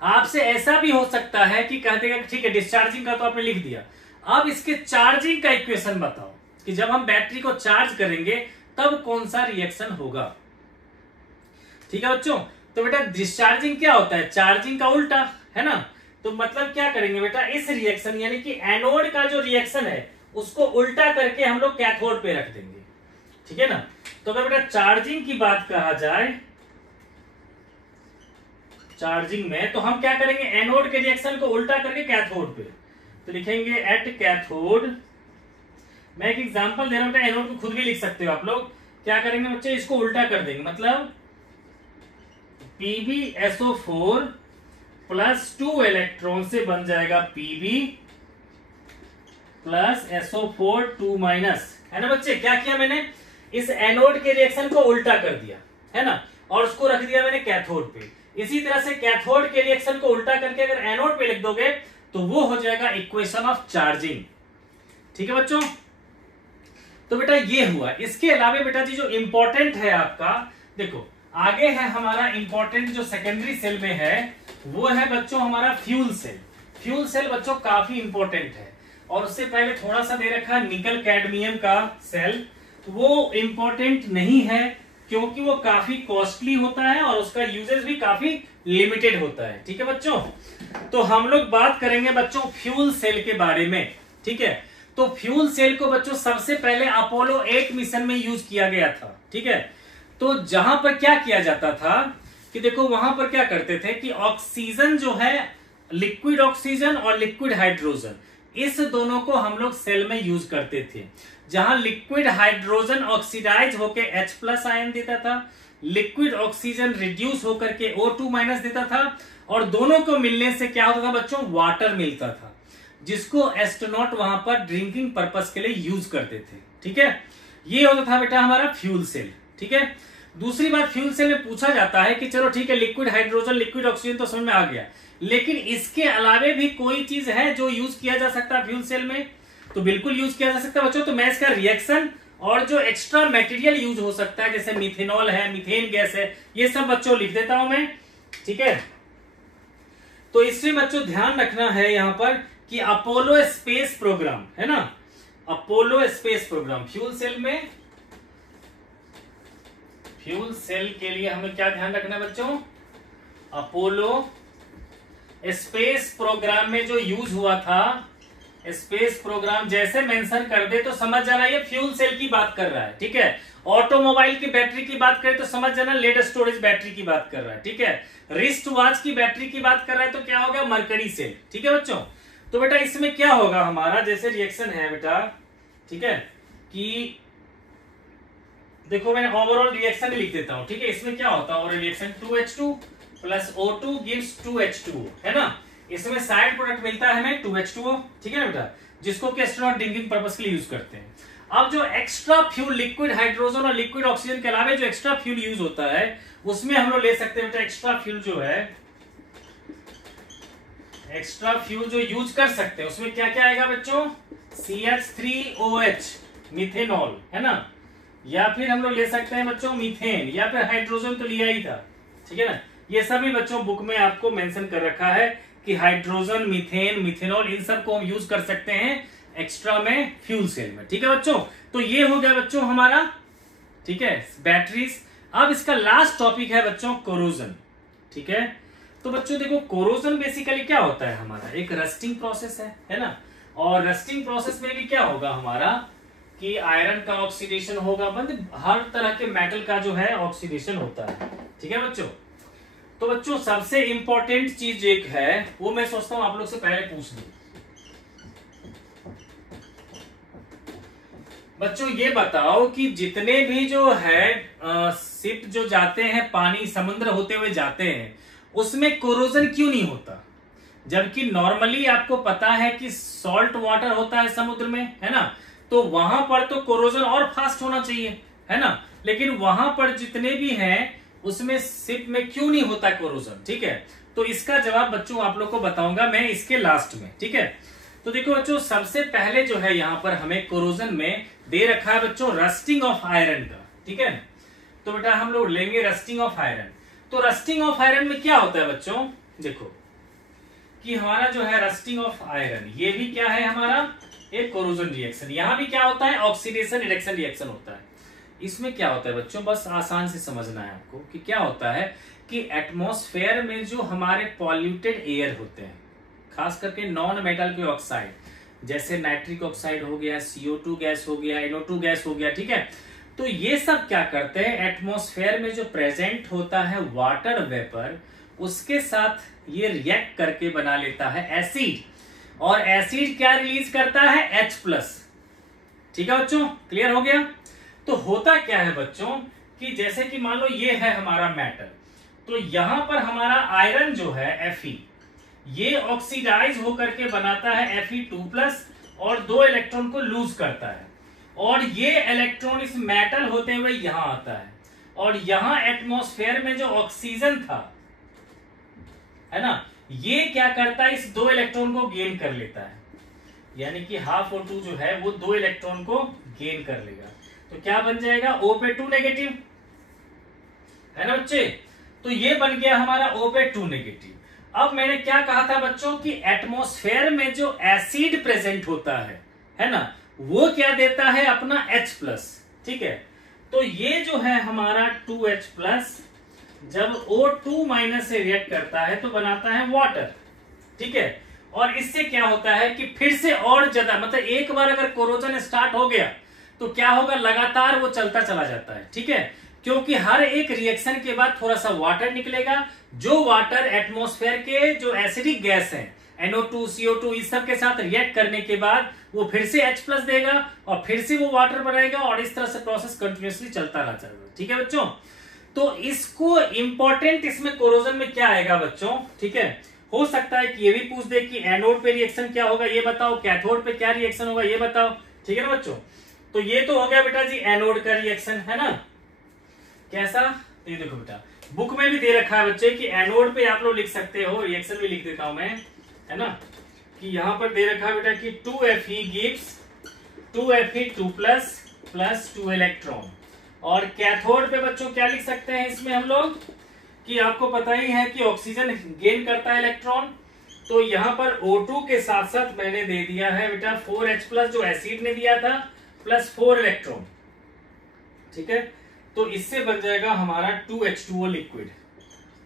आपसे ऐसा भी हो सकता है कि कह देगा ठीक है डिस्चार्जिंग का तो आपने लिख दिया, अब इसके चार्जिंग का इक्वेशन बताओ कि जब हम बैटरी को चार्ज करेंगे तब कौन सा रिएक्शन होगा। ठीक है बच्चों, तो बेटा डिस्चार्जिंग क्या होता है चार्जिंग का उल्टा, है ना। तो मतलब क्या करेंगे बेटा इस रिएक्शन यानी कि एनोड का जो रिएक्शन है उसको उल्टा करके हम लोग कैथोड पे रख देंगे। ठीक है ना, तो अगर बेटा चार्जिंग की बात कहा जाए, चार्जिंग में, तो हम क्या करेंगे, एनोड के रिएक्शन को उल्टा करके कैथोड पे, तो लिखेंगे एट कैथोड। मैं एक एग्जांपल दे रहा हूं, एनोड को खुद भी लिख सकते हो आप लोग। क्या करेंगे बच्चे, इसको उल्टा कर देंगे, मतलब PbSO4 प्लस 2 इलेक्ट्रॉन से बन जाएगा Pb प्लस SO4 2 माइनस, है ना बच्चे। क्या किया मैंने, इस एनोड के रिएक्शन को उल्टा कर दिया, है ना, और उसको रख दिया मैंने कैथोड पे। इसी तरह से कैथोड के रिएक्शन को उल्टा करके अगर एनोड पे लिख दोगे तो वो हो जाएगा इक्वेशन ऑफ चार्जिंग। ठीक है बच्चों, तो बेटा ये हुआ। इसके अलावा बेटा जी जो इंपॉर्टेंट है आपका, देखो आगे है हमारा इंपॉर्टेंट जो सेकेंडरी सेल में है, वो है बच्चों हमारा फ्यूल सेल। फ्यूल सेल बच्चों काफी इंपॉर्टेंट है, और उससे पहले थोड़ा सा दे रखा है निकल कैडमियम का सेल। वो इंपॉर्टेंट नहीं है क्योंकि वो काफी कॉस्टली होता है और उसका यूजेस भी काफी लिमिटेड होता है। ठीक है बच्चों, तो हम लोग बात करेंगे बच्चों फ्यूल सेल के बारे में। ठीक है, तो फ्यूल सेल को बच्चों सबसे पहले अपोलो 8 मिशन में यूज किया गया था। ठीक है, तो जहां पर क्या किया जाता था कि देखो वहां पर क्या करते थे कि ऑक्सीजन जो है, लिक्विड ऑक्सीजन और लिक्विड हाइड्रोजन, इस दोनों को हम लोग सेल में यूज करते थे। जहां लिक्विड हाइड्रोजन ऑक्सीडाइज होकर H+ आयन देता था, लिक्विड ऑक्सीजन रिड्यूस होकर के O2 माइनस देता था, और दोनों को मिलने से क्या होता था बच्चों, वाटर मिलता था, जिसको एस्ट्रोनॉट वहां पर ड्रिंकिंग पर्पस के लिए यूज करते थे। ठीक है, ये होता था बेटा हमारा फ्यूल सेल। ठीक है, दूसरी बात फ्यूल सेल में पूछा जाता है कि चलो ठीक है, लिक्विड हाइड्रोजन लिक्विड ऑक्सीजन तो समझ में आ गया, लेकिन इसके अलावे भी कोई चीज है जो यूज किया जा सकता है फ्यूल सेल में, तो बिल्कुल यूज किया जा सकता है बच्चों। तो मैं इसका रिएक्शन और जो एक्स्ट्रा मटेरियल यूज हो सकता है, जैसे मिथेनॉल है, मीथेन गैस है, ये सब बच्चों लिख देता हूं मैं। ठीक है, तो इससे बच्चों ध्यान रखना है यहां पर कि अपोलो स्पेस प्रोग्राम, है ना, Apollo space programme fuel cell में, फ्यूल सेल के लिए हमें क्या ध्यान रखना है बच्चों, अपोलो स्पेस प्रोग्राम में जो यूज हुआ था, स्पेस प्रोग्राम जैसे मेंशन कर दे तो समझ जाना ये फ्यूल सेल की बात कर रहा है। ठीक है, ऑटोमोबाइल की बैटरी की बात करें तो समझ जाना लेड स्टोरेज बैटरी की बात कर रहा है। ठीक है, रिस्ट वॉच की बैटरी की बात कर रहा है तो क्या होगा, मरकरी सेल। ठीक है बच्चों, तो बेटा इसमें क्या होगा हमारा, जैसे रिएक्शन है बेटा, ठीक है, कि देखो मैंने ओवरऑल रिएक्शन लिख देता हूं। ठीक है, इसमें क्या होता है overall reaction, 2H2 plus O2 gives 2H2O, है ना। इसमें साइड प्रोडक्ट मिलता है हमें 2H2O। ठीक है ना बेटा, जिसको कि एस्ट्रोनॉट ड्रिंकिंग पर्पस के लिए यूज करते हैं। अब जो एक्स्ट्रा फ्यूल लिक्विड हाइड्रोजन और लिक्विड ऑक्सीजन के अलावा जो एक्स्ट्रा फ्यूल यूज होता है, उसमें हम लोग ले सकते हैं बेटा एक्स्ट्रा फ्यूल जो है, एक्स्ट्रा फ्यूल जो यूज कर सकते हैं उसमें क्या क्या आएगा बच्चों, CH3OH मिथेनॉल, है ना, या फिर हम लोग ले सकते हैं बच्चों मीथेन, या फिर हाइड्रोजन तो लिया ही था। ठीक है ना, ये सभी बच्चों बुक में आपको मेंशन कर रखा है कि हाइड्रोजन, मीथेन, मिथेनॉल, इन सब को हम यूज कर सकते हैं एक्स्ट्रा में फ्यूल सेल में। ठीक है बच्चों, तो ये हो गया बच्चों हमारा, ठीक है, बैटरीज। अब इसका लास्ट टॉपिक है बच्चों कोरोजन। ठीक है, तो बच्चों देखो कोरोजन बेसिकली क्या होता है हमारा, एक रस्टिंग प्रोसेस है ना, और रस्टिंग प्रोसेस में भी क्या होगा हमारा कि आयरन का ऑक्सीडेशन होगा, मतलब हर तरह के मेटल का जो है ऑक्सीडेशन होता है। ठीक है बच्चों, तो बच्चों सबसे इंपॉर्टेंट चीज एक है, वो मैं सोचता हूं आप लोग से पहले पूछ दूं। बच्चों ये बताओ कि जितने भी जो है शिप जो जाते हैं पानी समुद्र होते हुए जाते हैं, उसमें कोरोजन क्यों नहीं होता, जबकि नॉर्मली आपको पता है कि सॉल्ट वाटर होता है समुद्र में, है ना, तो वहां पर तो कोरोजन और फास्ट होना चाहिए, है ना, लेकिन वहां पर जितने भी हैं उसमें शिप में क्यों नहीं होता कोरोजन। ठीक है, तो इसका जवाब बच्चों आप लोग को बताऊंगा मैं इसके लास्ट में। ठीक है, तो देखो बच्चों सबसे पहले जो है यहां पर हमें कोरोजन में दे रखा है बच्चों रस्टिंग ऑफ आयरन का। ठीक है, तो बेटा हम लोग लेंगे रस्टिंग ऑफ आयरन। तो रस्टिंग ऑफ आयरन में क्या होता है बच्चों, देखो कि हमारा जो है रस्टिंग ऑफ आयरन, ये भी क्या है हमारा एक कोरोजन रिएक्शन। यहां भी क्या होता है, ऑक्सीडेशन रिडक्शन रिएक्शन होता है। इसमें क्या होता है बच्चों, बस आसान से समझना है आपको कि क्या होता है कि एटमॉस्फेयर में जो हमारे पॉल्यूटेड एयर होते हैं, खास करके नॉन मेटल के ऑक्साइड, जैसे नाइट्रिक ऑक्साइड हो गया, CO2 गैस हो गया, NO2 गैस हो गया, ठीक है, तो ये सब क्या करते हैं, एटमॉस्फेयर में जो प्रेजेंट होता है वाटर वेपर, उसके साथ ये रिएक्ट करके बना लेता है एसिड, और एसिड क्या रिलीज करता है, H+। ठीक है बच्चों, क्लियर हो गया। तो होता क्या है बच्चों कि जैसे कि मान लो ये है हमारा मेटल, तो यहां पर हमारा आयरन जो है Fe, ये ऑक्सीडाइज होकर के बनाता है Fe2+ और 2 इलेक्ट्रॉन को लूज करता है, और ये इलेक्ट्रॉन इस मेटल होते हुए यहां आता है, और यहां एटमॉस्फेयर में जो ऑक्सीजन था, है ना, ये क्या करता है, इस 2 इलेक्ट्रॉन को गेन कर लेता है, यानी कि O2 जो है वो 2 इलेक्ट्रॉन को गेन कर लेगा। तो क्या बन जाएगा, O2 नेगेटिव, है ना बच्चे। तो ये बन गया हमारा O2 नेगेटिव। अब मैंने क्या कहा था बच्चों कि एटमॉस्फेयर में जो एसिड प्रेजेंट होता है ना, वो क्या देता है, अपना H+। ठीक है, तो ये जो है हमारा 2H+, जब O2- से रिएक्ट करता है तो बनाता है वाटर। ठीक है, और इससे क्या होता है कि फिर से और ज्यादा, मतलब एक बार अगर कोरोजन स्टार्ट हो गया तो क्या होगा, लगातार वो चलता चला जाता है। ठीक है, क्योंकि हर एक रिएक्शन के बाद थोड़ा सा वाटर निकलेगा, जो वाटर एटमॉस्फेयर के जो एसिडिक गैस है NO2, CO2 इस सब के साथ रिएक्ट करने के बाद वो फिर से H+ देगा और फिर से वो वाटर बनाएगा, और इस तरह से प्रोसेस कंटिन्यूअसली चलता रहता है। ठीक है बच्चों, तो इसको इंपॉर्टेंट इसमें कोरोजन में क्या आएगा बच्चों, ठीक है, हो सकता है कि ये भी पूछ दे कि एनोड पे रिएक्शन क्या होगा ये बताओ, कैथोड पे क्या रिएक्शन होगा ये बताओ। ठीक है ना बच्चों, तो ये तो हो गया बेटा जी एनोड का रिएक्शन, है ना। कैसा, ये देखो बेटा बुक में भी दे रखा है बच्चे कि एनोड पे आप लोग लिख सकते हो, रिएक्शन भी लिख देता हूं मैं, है ना, कि यहां पर दे रखा है बेटा कि 2Fe gives 2Fe2+ plus 2 electron. और कैथोड पे बच्चों क्या लिख सकते हैं इसमें हम लोग, कि आपको पता ही है कि ऑक्सीजन गेन करता है इलेक्ट्रॉन, तो यहां पर O2 के साथ साथ मैंने दे दिया है बेटा 4H+ जो एसिड ने दिया था, प्लस 4 इलेक्ट्रॉन। ठीक है, तो इससे बन जाएगा हमारा 2H2O लिक्विड,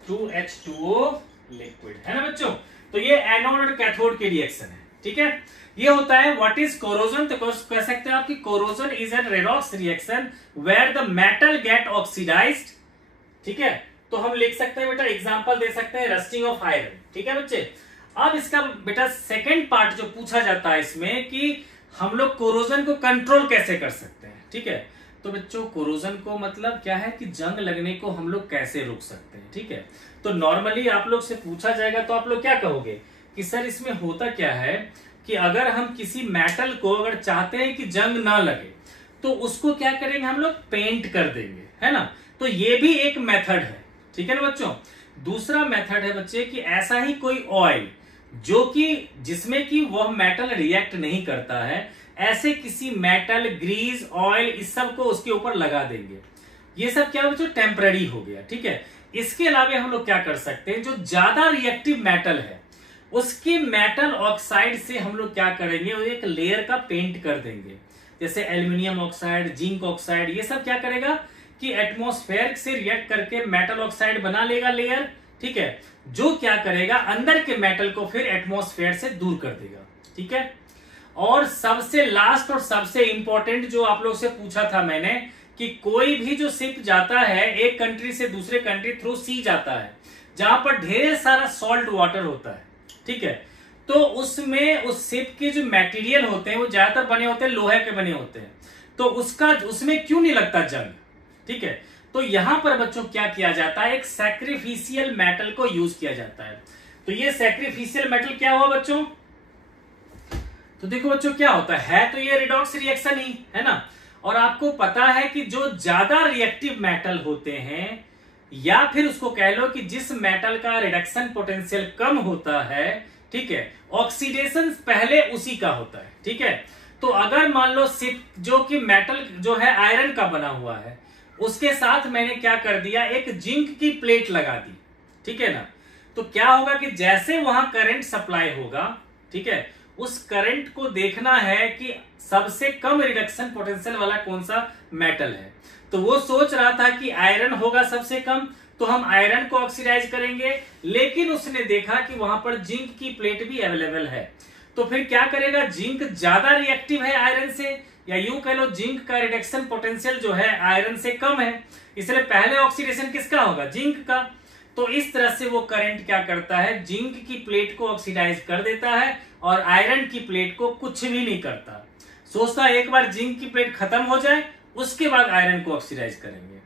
2H2O लिक्विड, है ना बच्चों। तो ये एनोड और कैथोड की रिएक्शन है। ठीक है, ये होता है व्हाट इज कोरोजन, तो कह सकते हैं आप कि corrosion is an redox reaction where the metal get oxidised. ठीक है, तो हम लिख सकते हैं बेटा, एग्जांपल दे सकते हैं रस्टिंग ऑफ आयरन। ठीक है बच्चे, अब इसका बेटा सेकंड पार्ट जो पूछा जाता है इसमें कि हम लोग कोरोजन को कंट्रोल कैसे कर सकते हैं। ठीक है, तो बच्चों कोरोजन को मतलब क्या है कि जंग लगने को हम लोग कैसे रोक सकते हैं। ठीक है, तो नॉर्मली आप लोग से पूछा जाएगा तो आप लोग क्या कहोगे कि सर इसमें होता क्या है कि अगर हम किसी मेटल को अगर चाहते हैं कि जंग ना लगे तो उसको क्या करेंगे, हम लोग पेंट कर देंगे, है ना। तो ये भी एक मेथड है। ठीक है ना बच्चों, दूसरा मेथड है बच्चे कि ऐसा ही कोई ऑयल जो कि जिसमें कि वह मेटल रिएक्ट नहीं करता है, ऐसे किसी मेटल, ग्रीस, ऑयल इस सब को उसके ऊपर लगा देंगे। ये सब क्या बच्चों, टेम्पररी हो गया। ठीक है, इसके अलावा हम लोग क्या कर सकते हैं, जो ज्यादा रिएक्टिव मेटल है उसके मेटल ऑक्साइड से हम लोग क्या करेंगे, एक लेयर का पेंट कर देंगे, जैसे एल्यूमिनियम ऑक्साइड, जिंक ऑक्साइड, ये सब क्या करेगा कि एटमॉस्फेयर से रिएक्ट करके मेटल ऑक्साइड बना लेगा लेयर। ठीक है, जो क्या करेगा अंदर के मेटल को फिर एटमॉस्फेयर से दूर कर देगा। ठीक है, और सबसे लास्ट और सबसे इंपॉर्टेंट जो आप लोग से पूछा था मैंने कि कोई भी जो शिप जाता है एक कंट्री से दूसरे कंट्री थ्रू सी जाता है, जहां पर ढेर सारा सॉल्ट वाटर होता है। ठीक है, तो उसमें उस शिप के जो मटेरियल होते हैं वो ज्यादातर बने होते हैं लोहे के बने होते हैं, तो उसमें क्यों नहीं लगता जंग। ठीक है, तो यहां पर बच्चों क्या किया जाता है, एक सैक्रिफिशियल मेटल को यूज किया जाता है। तो ये सैक्रिफिशियल मेटल क्या हुआ बच्चों, तो देखो बच्चों क्या होता है तो ये रिडॉक्स रिएक्शन ही है ना। और आपको पता है कि जो ज्यादा रिएक्टिव मेटल होते हैं, या फिर उसको कह लो कि जिस मेटल का रिडक्शन पोटेंशियल कम होता है, ठीक है, ऑक्सीडेशन पहले उसी का होता है। ठीक है, तो अगर मान लो सिर्फ जो कि मेटल जो है आयरन का बना हुआ है, उसके साथ मैंने क्या कर दिया, एक जिंक की प्लेट लगा दी। ठीक है ना, तो क्या होगा कि जैसे वहां करंट सप्लाई होगा, ठीक है, उस करंट को देखना है कि सबसे कम रिडक्शन पोटेंशियल वाला कौन सा मेटल है। तो वो सोच रहा था कि आयरन होगा सबसे कम, तो हम आयरन को ऑक्सीडाइज करेंगे, लेकिन उसने देखा कि वहां पर जिंक की प्लेट भी अवेलेबल है, तो फिर क्या करेगा, जिंक ज्यादा रिएक्टिव है आयरन से, या यूं कह लो जिंक का रिडक्शन पोटेंशियल जो है आयरन से कम है, इसलिए पहले ऑक्सीडेशन किसका होगा, जिंक का। तो इस तरह से वो करंट क्या करता है, जिंक की प्लेट को ऑक्सीडाइज कर देता है और आयरन की प्लेट को कुछ भी नहीं करता। सोचता है एक बार जिंक की प्लेट खत्म हो जाए उसके बाद आयरन को ऑक्सीडाइज करेंगे।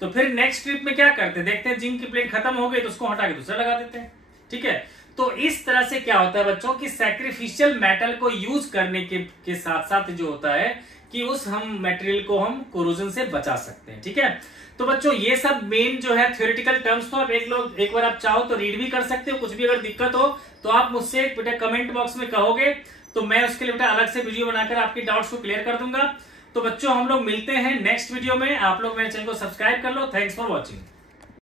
तो फिर नेक्स्ट ट्रिप में क्या करते हैं, देखते हैं जिंक की प्लेट खत्म हो गई तो उसको हटा के दूसरा लगा देते हैं। ठीक है, तो इस तरह से क्या होता है बच्चों कि सैक्रिफिशियल मेटल को यूज करने के साथ साथ जो होता है कि उस हम मटेरियल को हम कोरोजन से बचा सकते हैं। ठीक है, तो बच्चों ये सब मेन जो है थ्योरेटिकल टर्म्स, तो आप एक बार आप चाहो तो रीड भी कर सकते हो। कुछ भी अगर दिक्कत हो तो आप मुझसे बेटा कमेंट बॉक्स में कहोगे तो मैं उसके लिए बेटा अलग से वीडियो बनाकर आपकी डाउट्स को क्लियर कर दूंगा। तो बच्चों हम लोग मिलते हैं नेक्स्ट वीडियो में। आप लोग मेरे चैनल को सब्सक्राइब कर लो। Thanks for watching.